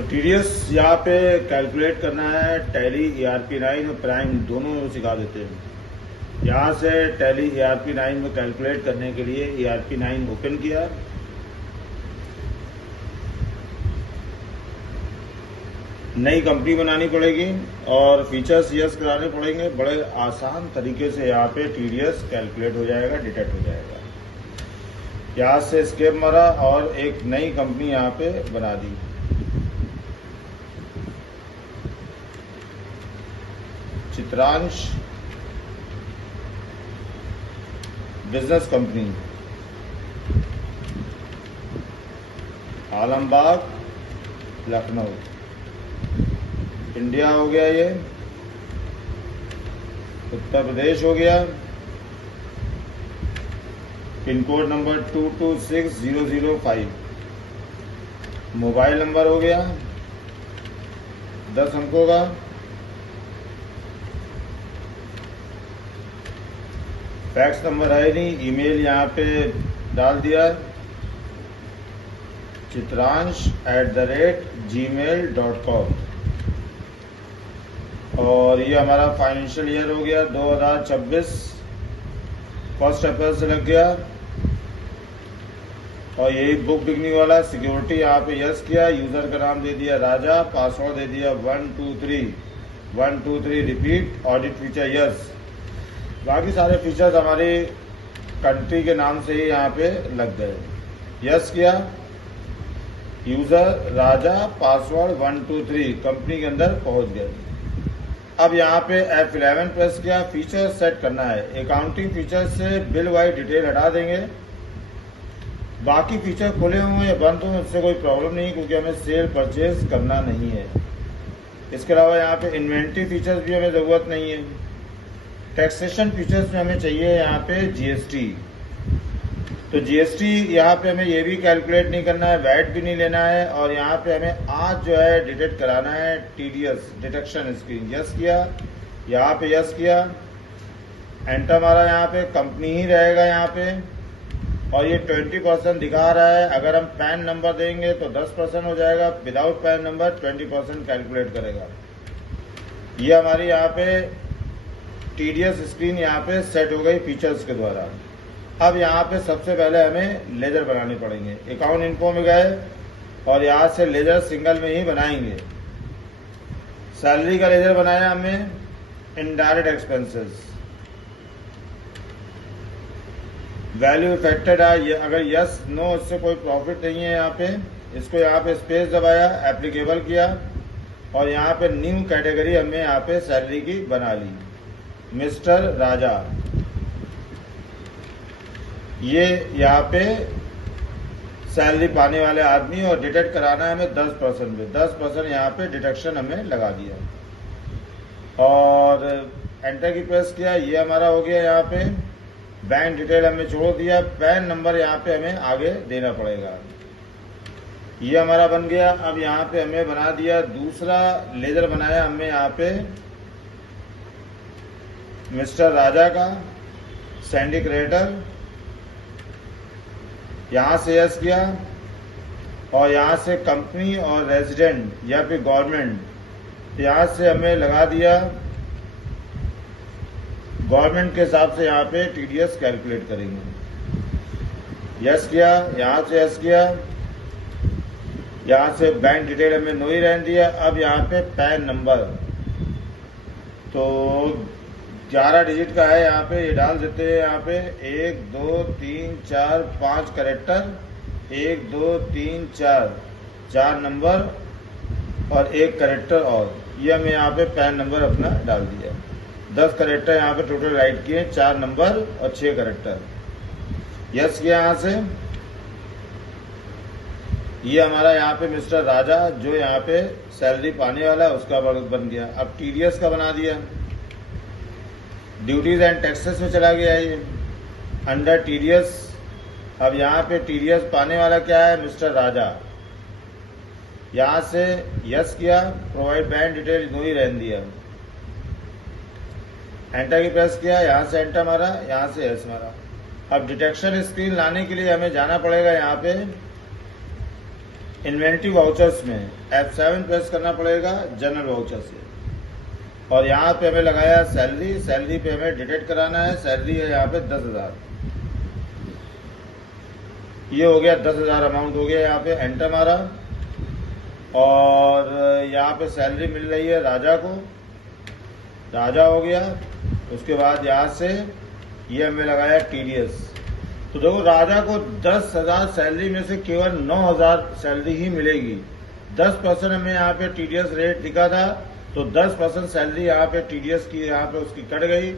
तो टीडीएस यहाँ पे कैलकुलेट करना है। टैली ERP9 और प्राइम दोनों सिखा देते हैं। यहाँ से टैली ERP9 में कैलकुलेट करने के लिए ERP9 ओपन किया। नई कंपनी बनानी पड़ेगी और फीचर्स यस कराने पड़ेंगे। बड़े आसान तरीके से यहाँ पे टीडीएस कैलकुलेट हो जाएगा, डिटेक्ट हो जाएगा। यहाँ से एस्केप मारा और एक नई कंपनी यहाँ पे बना दी। Chitransh business company, Alambagh, Lucknow, India हो गया। ये उत्तर प्रदेश हो गया। Pin code number 226005। Mobile number हो गया 10 अंकों का। फैक्स नंबर है नहीं। ईमेल यहाँ पे डाल दिया chitransh@gmail.com। और ये हमारा फाइनेंशियल ईयर हो गया 2024। 1 अप्रैल से लग गया। और यही बुक बिकने वाला। सिक्योरिटी यहाँ पे यस किया। यूजर का नाम दे दिया राजा, पासवर्ड दे दिया 123 रिपीट। Audit feature yes. बाकी सारे फीचर्स हमारे कंट्री के नाम से ही यहाँ पे लग गए। यस किया। यूजर राजा, पासवर्ड 123, कंपनी के अंदर पहुंच गए। अब यहाँ पे F11 प्रेस किया। फीचर सेट करना है। अकाउंटिंग फीचर से बिल वाइज डिटेल हटा देंगे। बाकी फीचर खुले हों या बंद हों इससे कोई प्रॉब्लम नहीं, क्योंकि हमें सेल परचेज करना नहीं है। इसके अलावा यहाँ पे इन्वेंट्री फीचर्स भी हमें ज़रूरत नहीं है। टैक्सेशन फीचर्स में हमें चाहिए यहाँ पे GST। तो GST यहाँ पे हमें ये भी कैलकुलेट नहीं करना है, वैट भी नहीं लेना है। और यहाँ पे हमें आज जो है डिटेक्ट कराना है TDS डिटेक्शन स्क्रीन। यस किया। यहाँ पे यस किया, एंटर मारा। यहाँ पे कंपनी ही रहेगा यहाँ पे। और ये 20% दिखा रहा है। अगर हम पैन नंबर देंगे तो 10% हो जाएगा। विदाउट पैन नंबर 20% कैलकुलेट करेगा। ये हमारी यहाँ पे TDS स्क्रीन यहाँ पे सेट हो गई फीचर्स के द्वारा। अब यहाँ पे सबसे पहले हमें लेजर बनाने पड़ेंगे। अकाउंट इन्फो में गए और यहाँ से लेजर सिंगल में ही बनाएंगे। सैलरी का लेजर बनाया हमने। इनडायरेक्ट एक्सपेंसेस, वैल्यू इफेक्टेड है। अगर यस नो इससे कोई प्रॉफिट नहीं है। यहाँ पे इसको यहाँ पे स्पेस दबाया, एप्लीकेबल किया और यहाँ पे न्यू कैटेगरी हमने यहाँ पे सैलरी की बना ली, मिस्टर राजा। ये यहाँ पे सैलरी पाने वाले आदमी और डिटेक्ट कराना है हमें 10% पे। 10% यहाँ पे डिटेक्शन हमें लगा दिया और एंटर की प्रेस किया। ये हमारा हो गया। यहाँ पे बैंक डिटेल हमने छोड़ दिया। पैन नंबर यहाँ पे हमें आगे देना पड़ेगा। ये हमारा बन गया। अब यहाँ पे हमें बना दिया दूसरा लेजर बनाया हमने यहाँ पे मिस्टर राजा का, स्टैंडी क्रेडिटर। यहाँ से यस किया और यहाँ से कंपनी और रेजिडेंट या फिर गवर्नमेंट, यहाँ से हमें लगा दिया गवर्नमेंट के हिसाब से। यहाँ पे TDS कैलकुलेट करेंगे। यस किया। यहाँ से यस किया। यहाँ से बैंक डिटेल हमें नो ही रहने दिया। अब यहाँ पे पैन नंबर तो 11 डिजिट का है। यहाँ पे ये डाल देते हैं। यहाँ पे 1 2 3 4 5 कैरेक्टर, 1 2 3 4 नंबर और 1 कैरेक्टर। और ये हमें यहाँ पे पैन नंबर अपना डाल दिया। 10 कैरेक्टर यहाँ पे टोटल राइट किए, 4 नंबर और 6 कैरेक्टर। यस किया। यहाँ से ये हमारा यहाँ पे मिस्टर राजा जो यहाँ पे सैलरी पाने वाला है उसका बन गया। अब TDS का बना दिया। ड्यूटीज एंड टैक्सेस में चला गया ये अंडर TDS। अब यहाँ पे TDS पाने वाला क्या है, मिस्टर राजा। यहाँ से यस किया, प्रोवाइड बैंक डिटेल नो ही रहने दिया, एंटर की प्रेस किया। यहाँ से एंटर मारा, यहाँ से यस मारा। अब डिटेक्शन स्क्रीन लाने के लिए हमें जाना पड़ेगा यहाँ पे इन्वेंट्री वाउचर्स में F7 प्रेस करना पड़ेगा जनरल वाउचर से। और यहाँ पे हमें लगाया सैलरी, सैलरी पे हमें डिटेक्ट कराना है। सैलरी है यहाँ पे 10,000, ये हो गया 10,000 अमाउंट हो गया। यहाँ पे एंटर मारा और यहाँ पे सैलरी मिल रही है राजा को, राजा हो गया। उसके बाद यहाँ से ये हमें लगाया TDS। तो देखो राजा को 10,000 सैलरी में से केवल 9,000 सैलरी ही मिलेगी। 10% हमें यहाँ पे TDS रेट दिखा था, तो 10% सैलरी यहाँ पे TDS की यहाँ पे उसकी कट गई।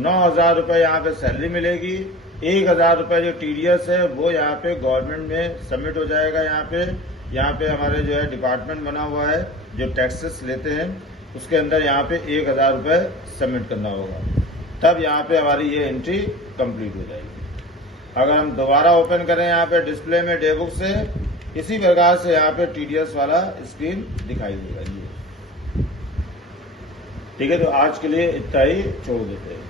9,000 रुपये यहाँ पे सैलरी मिलेगी। 1,000 रुपये जो TDS है वो यहाँ पे गवर्नमेंट में सबमिट हो जाएगा। यहाँ पे हमारे जो है डिपार्टमेंट बना हुआ है जो टैक्सेस लेते हैं, उसके अंदर यहाँ पे 1,000 रुपये सबमिट करना होगा, तब यहाँ पे हमारी ये एंट्री कंप्लीट हो जाएगी। अगर हम दोबारा ओपन करें यहाँ पे डिस्प्ले में डे बुक से, इसी प्रकार से यहाँ पे TDS वाला स्क्रीन दिखाई देगा। ये ठीक है, तो आज के लिए इतना ही छोड़ देते हैं।